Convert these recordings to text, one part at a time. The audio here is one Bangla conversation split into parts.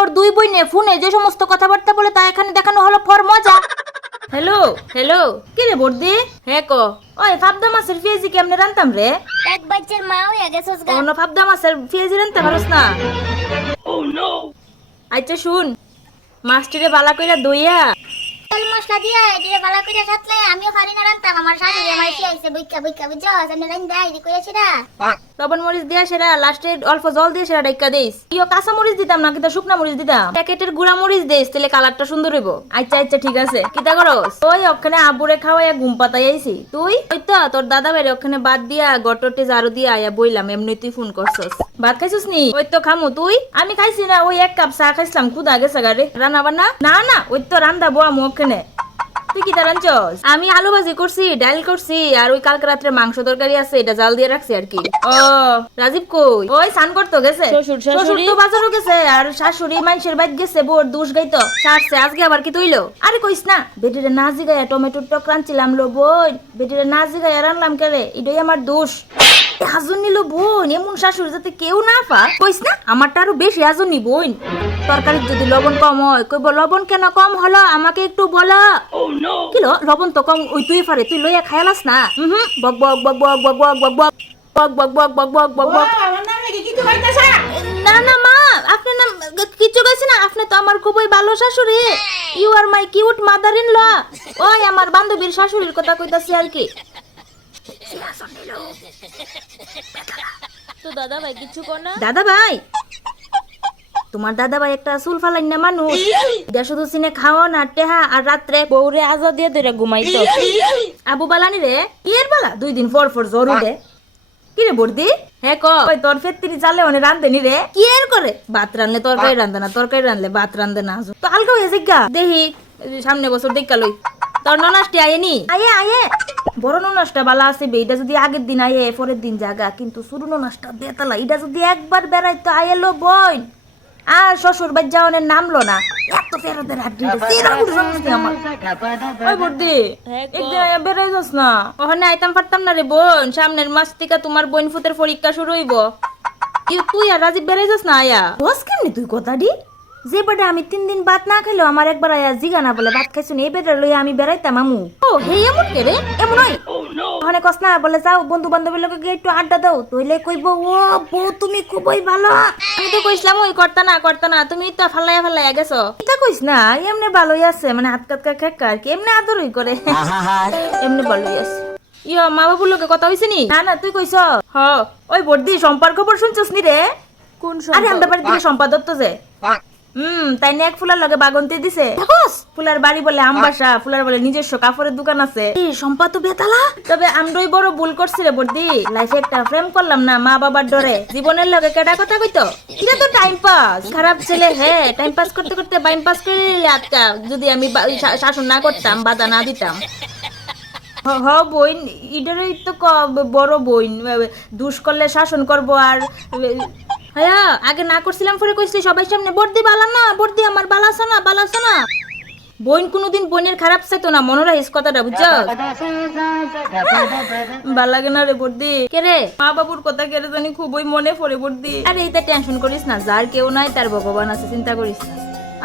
পর দুই বইনে ফোনে যে সমস্ত কথাবার্তা বলে তা এখানে দেখানো হলো ফর মজা। হ্যালো হ্যালো, কি রে বর্দি? হ্যাঁ ক, ওই ফাবদা মাছের পেঁয়াজি কেমনে রান্তাম রে? এক বাচ্চার মা হয়ে গেছস গা। অন্য ফাবদা মাছের পেঁয়াজি রান্তে পারস না? আচ্ছা শুন, মাছটিরে বালা কইরা দইয়া তেল মশলা দিয়া এদিকে ভালো করে সাতলে আমিও পারি না রান্তাম। আমার শাশুড়ি আমার শিয়াইছে বইকা বইকা বুঝছো, আমি রান্না আইডি কইছি না। লবণ মরিচ দিয়া সেরা লাস্টে অল্প জল দিয়ে সেরা ডাইকা দিস। ইয়ো কাঁচা মরিচ দিতাম না, কিন্তু শুকনা মরিচ দিতাম। প্যাকেটের গুঁড়া মরিচ দিস, তাহলে কালারটা সুন্দর হইব। আচ্ছা আচ্ছা ঠিক আছে, কিতা করস? ওই ওখানে আবুরে খাওয়াইয়া ঘুম পাতাই আইছি। তুই ওই তো তোর দাদা বাইরে ওখানে বাদ দিয়া গটরটে ঝাড়ু দিয়া আয়া বইলাম, এমনি তুই ফোন করছস। ভাত খাইছিস নি? ওই তো খামু। তুই? আমি খাইছি না, ওই এক কাপ চা খাইছিলাম, ক্ষুধা গেছে গারে। রান্না বান্না না না, ওই তো রান্দা বো আমু ওখানে। তুই কি রাঁধছস? আমি আলু ভাজি করছি, ডাল করছি, আর ওই কালকে রাত্রে মাংস তরকারি আছে, এটা জাল দিয়ে রাখছি আর কি। ও রাজীব কই? ওই স্নান করতে গেছে। শ্বশুর তো বাজারও গেছে, আর শাশুড়ি মানুষের বাইত গেছে বোর দুষ গাইতো সারছে। আজকে আবার কি তৈলো? আরে কইস না, বেটিরে না জিগাইয়া টমেটোর টক রাঁধছিলাম লো বোন, বেটিরে না জিগাইয়া রানলাম কেরে, এটাই আমার দোষ। হাজুন নিল বোন, এমন শাশুড়ি যাতে কেউ না পা। কইস না, আমারটা আরো বেশি হাজুনি বোন। তরকারির যদি লবণ কম হয়, কইব লবণ কেন কম হলো আমাকে একটু বলো। কিলো লবণ তো কম, ওই তুই পারে তুই লইয়া খায়ালাস না। বক বক বক বক বক বক বক বক বক বক বক বক বক বক বক। না না মা, আপনি না কিছু কইছে না, আপনি তো আমার খুবই ভালো শাশুড়ি। You are my cute mother in law. ওই আমার বান্ধবীর শাশুড়ির কথা কইতাছি আর কি। তো দাদা ভাই কিছু কর না। দাদা ভাই, তোমার দাদা ভাই একটা চুল ফালাই না মানুষ, এটা শুধু সিনে খাওয়া না টেহা, আর রাত্রে বউরে আজা দিয়ে ধরে ঘুমাইতো। আবু বালানি রে কি এর বালা 2 দিন পর পর জ্বর উঠে। কি রে বর্দি? হ্যাঁ ক, ওই তোর ফেত্তিরি চালে অনে রান্ধেনি রে। কি এর করে? ভাত রান্ধলে তরকারি রান্ধে না, তরকারি রান্ধলে ভাত রান্ধে না। তো হালকা হয়ে জিজ্ঞা দেখি, সামনে বছর দেখা লই। তোর ননাসটি আয়েনি? আয়ে আয়ে, বড় ননাসটা বালা আছে, এটা যদি আগের দিন আয়ে পরের দিন জাগা, কিন্তু ছোট ননাসটা বেতালা, এটা যদি একবার বেড়াইতো আয়েলো বই, আর শ্বশুর বাড়ি যাওয়ানের নামলো না। এত ফেরতের হাড্ডি আমার। ওই বর্দি, একদিন আয়া বেড়াই যাস না? ওখানে আইতাম পারতাম না রে বোন, সামনের মাস থেকে তোমার বোন ফুতের পরীক্ষা শুরু হইব। তুই আর রাজীব বেড়াই যাস না আয়া? বস কেমনি তুই কথা দি? যে বেটা আমি 3 দিন ভাত না খাইলো আমার একবার আয়া জিগানা বলে ভাত খাইছো এই বেটার লইয়া আমি বেড়াইতাম আমু। ও হে এমন কে রে? এমন হয় ওখানে কস না বলে যাও বন্ধু বান্ধবের লোকে গিয়ে একটু আড্ডা দাও, তইলে কইব ও বউ তুমি খুবই ভালো। আমি তো কইছিলাম ওই করতা না, তুমি তো ফালাইয়া গেছো। এটা কইস না, এমনি ভালোই আছে, মানে হাত কাটকা খেকা আর কি, এমনি আদরই করে, এমনি ভালোই আছে। ইয়া মা বাবুর লোকে কথা হইছে নি? না না তুই কইছ। হ ওই বর্দি সম্পর্ক খবর শুনছস নি রে? কোন আরে আমরা বাড়ি থেকে সম্পাদক তো যে তাই না এক ফুলার লগে বাগন্তি দিছে। ফুলার বাড়ি বলে আমবাসা, ফুলার বলে নিজস্ব কাপড়ের দোকান আছে। সম্পা তো বেতালা। তবে আমরাই বড় ভুল করছি রে বর্দি, লাইফে একটা প্রেম করলাম না মা বাবার ডরে। জীবনের লগে কেডা কথা কইতো, এটা তো টাইম পাস। খারাপ ছেলে হ্যাঁ, টাইম পাস করতে করতে বাইম পাস করে আজকা, যদি আমি শাসন না করতাম, বাধা না দিতাম। হ বইন, ইডারই তো বড় বইন, দুষ করলে শাসন করবো। আর হ্যাঁ আগে না করছিলাম, পরে কইছিলি সবাই সামনে বর্দি বালা না, বর্দি আমার বালাসো না। বোন কোনোদিন বোনের খারাপ চাইতো না, মনে রাখিস কথাটা, বুঝছ? ভাল লাগে না রে বর্দি। কে রে? মা বাবুর কথা কেড়ে জানি খুবই মনে পড়ে বর্দি। আরে এইটা টেনশন করিস না, যার কেউ নাই তার ভগবান আছে, চিন্তা করিস না।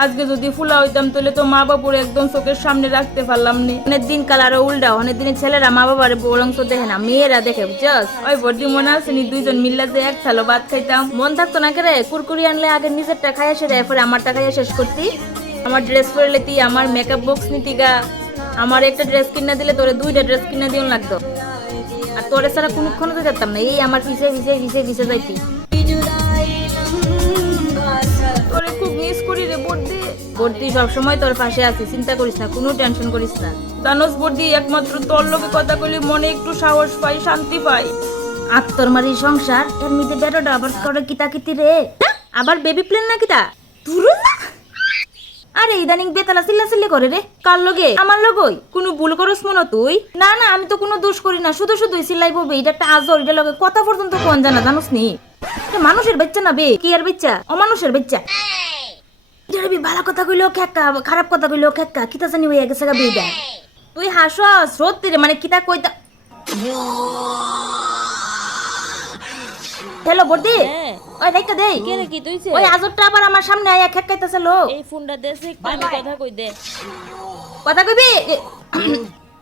আজকে যদি ফুলা হইতাম তাহলে তো মা বাবুর একদম চোখের সামনে রাখতে পারলাম নি। অনেক দিন কাল আরো উল্টা, অনেক দিনের ছেলেরা মা বাবার বরং তো দেখে না, মেয়েরা দেখে, বুঝছস? ওই বড্ডি মনে আছে নি, 2জন মিল্লা যে এক থালো ভাত খাইতাম, মন থাকতো না কেরে? কুরকুরি আনলে আগে নিজেরটা খাইয়া সেরে এরপরে আমারটা খাইয়া শেষ করতি। আমার ড্রেস পরে লেতি, আমার মেকআপ বক্স নিতি গা, আমার একটা ড্রেস কিনা দিলে তোরে 2টা ড্রেস কিনা দিও লাগতো, আর তোরে ছাড়া কোনক্ষণ তো যেতাম না, এই আমার পিছে যাইতি। তোরে খুব মিস করি রে বর্দি। বর্দি সবসময় তোর পাশে আছি, চিন্তা করিস না, কোনো টেনশন করিস না। জানোস বর্দি, একমাত্র তোর লোকে কথা কইলে মনে একটু সাহস পাই, শান্তি পাই। আত্মর মারি সংসার, এর মধ্যে বেরোটা আবার করে কিতাকিতি রে, আবার বেবি প্লেন না কিতা তুরু না। আরে ইদানিং বেতালা চিল্লাচিল্লি করে রে। কার লগে? আমার লগই। কোনো ভুল করস মনে তুই? না না, আমি তো কোনো দোষ করি না, শুধুই চিল্লাই বলবে। এটা একটা আজর, এটা লগে কথা পর্যন্ত কোন জানা, জানোস নি? মানুষের বাচ্চা না বে, কি আর বাচ্চা, অমানুষের বাচ্চা। ভালো কথা কইলেও খেক্কা, খারাপ কথা কইলেও খেক্কা, কিতা জানি হইয়া গেছে গা বেইডা। তুই হাসস সত্যি রে, মানে কিতা কইতা হ্যালো বর্দি হ্যাঁ ওই রাইকা দেই কে রে কি তুইছে ওই আজরটা আবার আমার সামনে আয়া খেকাইতেছে লোক এই ফোনটা দেশে একটু আমি কথা কই দে কথা কইবি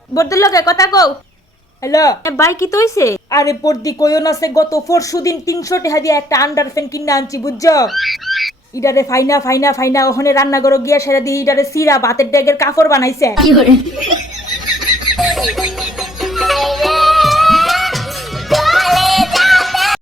বর্দির লগে কথা কও হ্যালো ভাই কি তইছে আরে পর্দি কইও না সে গত পরশু দিন 300 টাকা দিয়ে একটা আন্ডার ফ্যান কিনে আনছি বুঝছো ইডারে ফাইনা ফাইনা ফাইনা ওখানে রান্না করো গিয়া সেরা দিয়ে ইডারে সিরা ভাতের ডেগের কাপড় বানাইছে রে